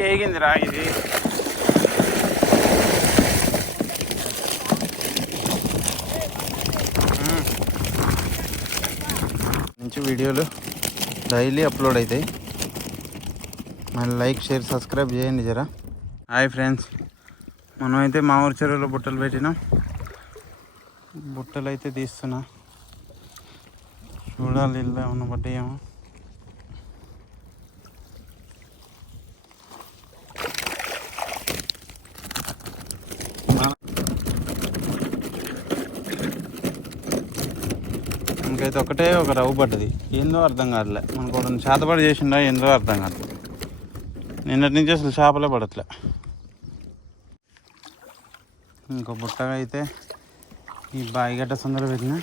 ఏగిందిరా ఇది. మంచి వీడియోలు డైలీ అప్లోడ్ అవుతాయి. మళ్ళీ లైక్, షేర్, సబ్స్క్రైబ్ చేయండి జరా. హాయ్ ఫ్రెండ్స్, మనమైతే మా ఊరి చెరువులో బుట్టలు పెట్టినాం. బుట్టలు అయితే తీస్తున్నా, చూడాలి ఇలా ఉన్న బట్టి ఏమో. మనకైతే ఒకటే ఒక రవ్వు పడ్డది. ఏందో అర్థం కావట్లే. మనకు ఒక చేతబడి చేసిండా ఏందో అర్థం కాదు. నిన్నటి నుంచి అసలు చేపలే పడట్లే. ఇంకో బుట్టగా అయితే ఈ బాయిగడ్డ సందర పెట్టిన.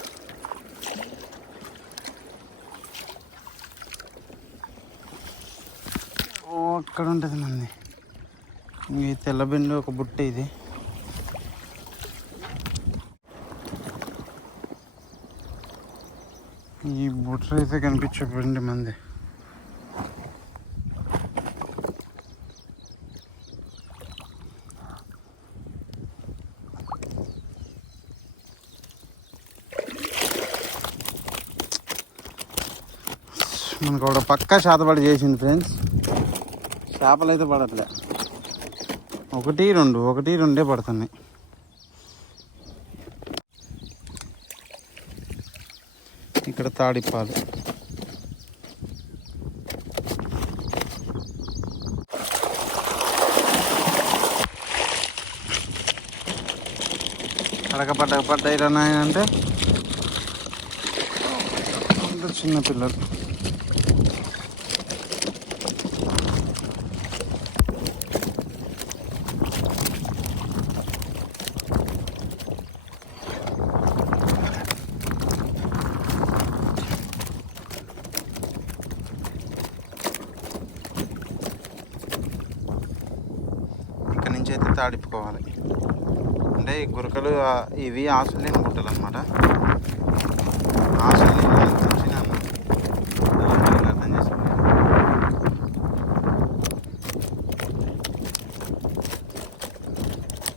అక్కడ ఉంటుంది మంది. ఈ తెల్లబిండు ఒక బుట్ట ఇది. ఈ బుట్ట అయితే కనిపించబడింది మంది. మనకు ఒక పక్కా చేతబడి చేసింది ఫ్రెండ్స్. చేపలు అయితే పడట్లే. ఒకటి రెండే పడుతున్నాయి. ఇక్కడ తాడిపాలు. పడ్డాయి నాయన అంటే చిన్నపిల్లలు. ఇక్కడ నుంచి అయితే తాడిపుకోవాలి. అంటే ఈ గురకలు ఇవి ఆసులు లేని బుట్టలు అనమాట. ఆసులు లేని అర్థం చేసుకోండి.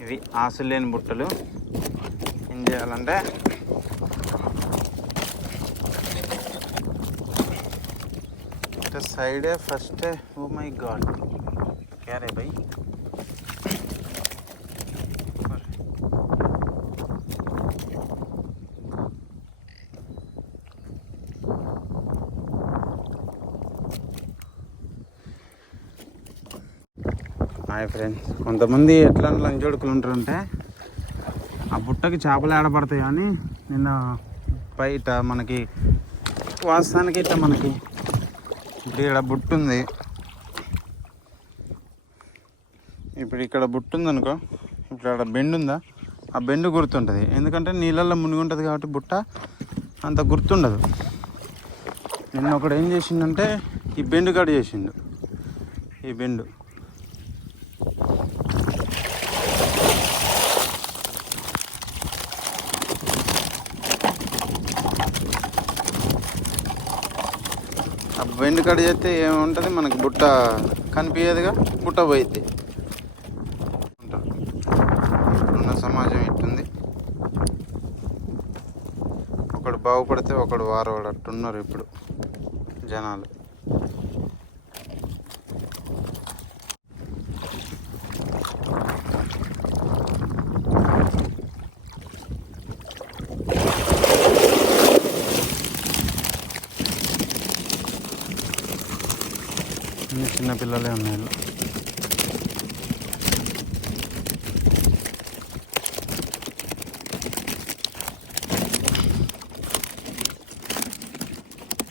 ఇవి ఆసులు లేని బుట్టలు. ఏం చేయాలంటే साइड है फर्स्ट है. ओ माय गॉड, क्या रे भाई. హాయ్ ఫ్రెండ్స్, కొంతమంది ఎట్లా లంచోడుకులు ఉంటారంటే ఆ బుట్టకి చేపలు ఏడపడతాయి కానీ నిన్న బయట మనకి వాస్తవానికి ఇట్లా మనకి ఇప్పుడు ఇక్కడ బుట్ట ఉంది. ఇప్పుడు ఇక్కడ బుట్ట ఉందనుకో, ఇప్పుడు అక్కడ బెండు ఉందా, ఆ బెండు గుర్తుంటుంది. ఎందుకంటే నీళ్ళల్లో మునిగి ఉంటుంది కాబట్టి బుట్ట అంత గుర్తుండదు. నిన్న ఒకడు ఏం చేసిండంటే ఈ బెండు కట్ చేసిండు. ఈ బెండు బెండు కట్ చేస్తే ఏముంటుంది, మనకి బుట్ట కనిపించదుగా, బుట్ట పోయిద్ది. ఉన్న సమాజం ఇట్టుంది. ఒకడు బాగుపడితే ఒకడు వారవాడు అట్టున్నారు ఇప్పుడు జనాలు. చిన్నపిల్లలే ఉన్నాయి.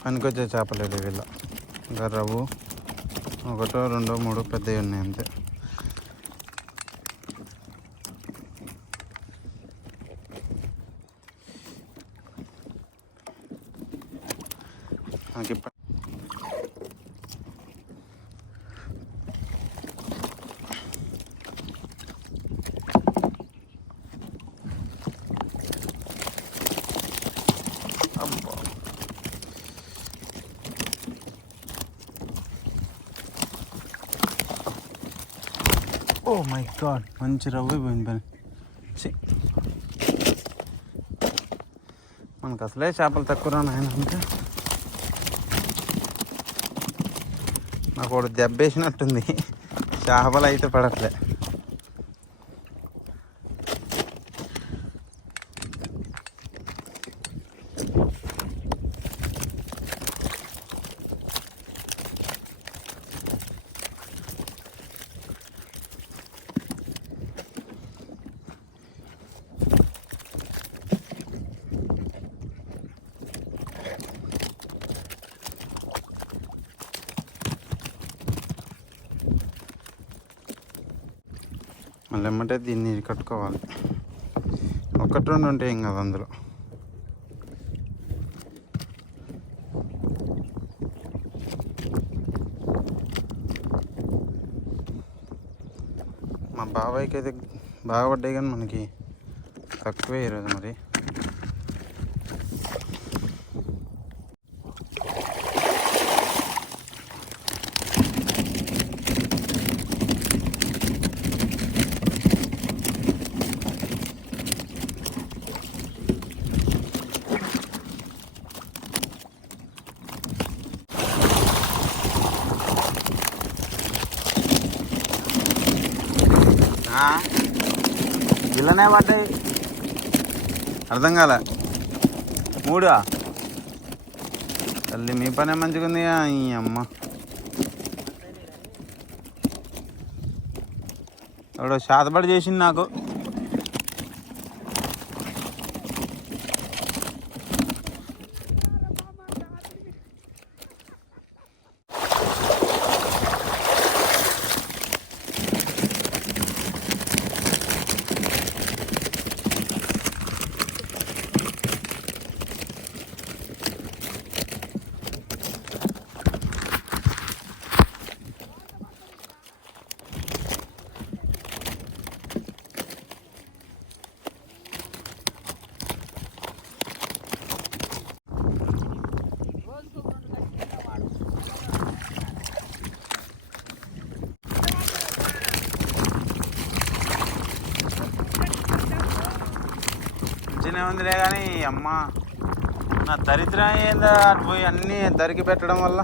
పనికొచ్చే చేపలేదు వీళ్ళ. గర్రవు ఒకటో రెండో మూడో పెద్దవి ఉన్నాయి అంతే. నాకు ఓ మై గాడ్, మంచి రవ్వ పోయింది పని. మనకు అసలే చేపలు తక్కువ రాను ఆయన అంటే నాకు ఒకటి దెబ్బేసినట్టుంది. చేపలు అయితే పడట్లే. మళ్ళీ ఏమంటే దీన్ని కట్టుకోవాలి. ఒకటి రెండు ఉంటే ఏం కాదు అందులో. మా బాబాయ్కి అయితే బాగా పడ్డాయి కానీ మనకి తక్కువే ఈరోజు మరి. ఇలానే పడ్డాయి, అర్థం కాలే. మూడా తల్లి, మీ పనే మంచిగా ఉంది. ఈ అమ్మ ఎవడో శాతపడి చేసింది నాకు. మంచిగానే ఉందిలే కానీ అమ్మ నా దరిద్రం ఏందా, అటు పోయి అన్నీ దరికి పెట్టడం వల్ల.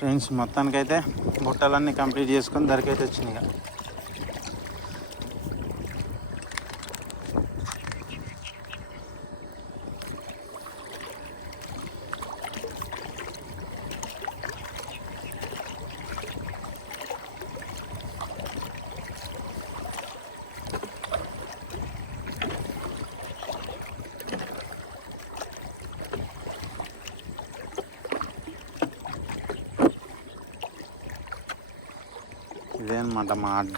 ఫ్రెండ్స్, మొత్తానికైతే బుట్టలన్నీ కంప్లీట్ చేసుకొని దరికైతే వచ్చినాయి. ఇదే అనమాట మా అడ్డ.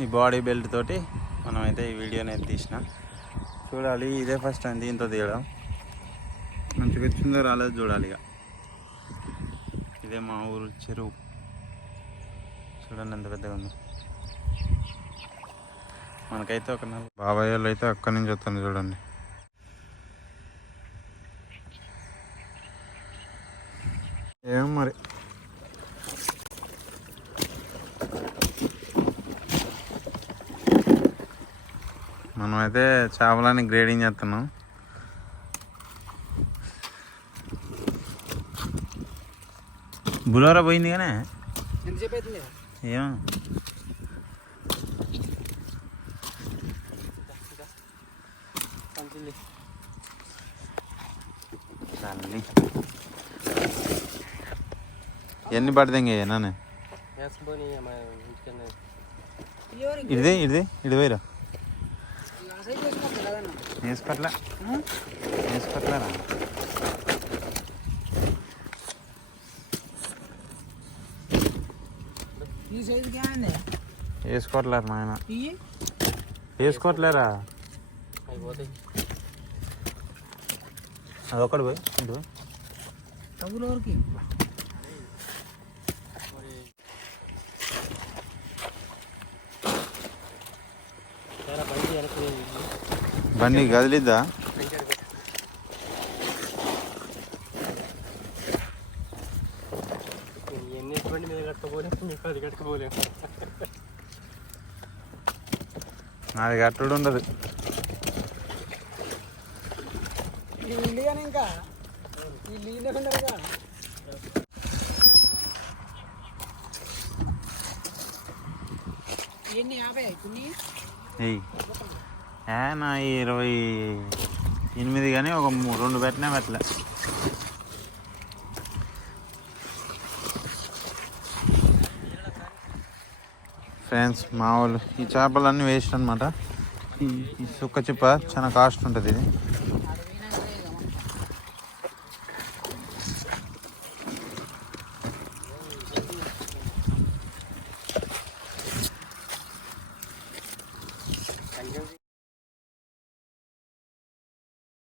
ఈ బాడీ బెల్ట్ తోటి మనమైతే ఈ వీడియోని అయితే తీసిన. చూడాలి, ఇదే ఫస్ట్ టైం దీంతో తీయడం. మంచిగా వచ్చిందో రాలేదు చూడాలి. ఇక ఇదే మా ఊరు చెరువు. చూడండి ఎంత పెద్దగా ఉంది. మనకైతే ఒక బాబాయ్ వాళ్ళు అయితే అక్కడి నుంచి వస్తుంది చూడండి. ఏమో మరి మనమైతే చేపలని గ్రేడింగ్ చేస్తున్నాం. బులోరా పోయింది కానీ ఏమో ఎన్ని పడితే నానే ఇదే ఇదే ఇది పోయిరా వేసుకోట్లా వేసుకోట్లేరా వేసుకోవట్లేరు నాయన వేసుకోవట్లేరా అదొక్కటి పోయి ఇటు బండి కదిలిద్దా? నాది కట్టుడు ఉండదు. ఇంకా నా 28 కానీ ఒక 2 పెట్టినా పెట్టలే. ఫ్రెండ్స్ మా వాళ్ళు ఈ చేపలన్నీ వేస్ట్ అనమాట. ఈ సుక్క చిప్ప చాలా కాస్ట్ ఉంటుంది ఇది.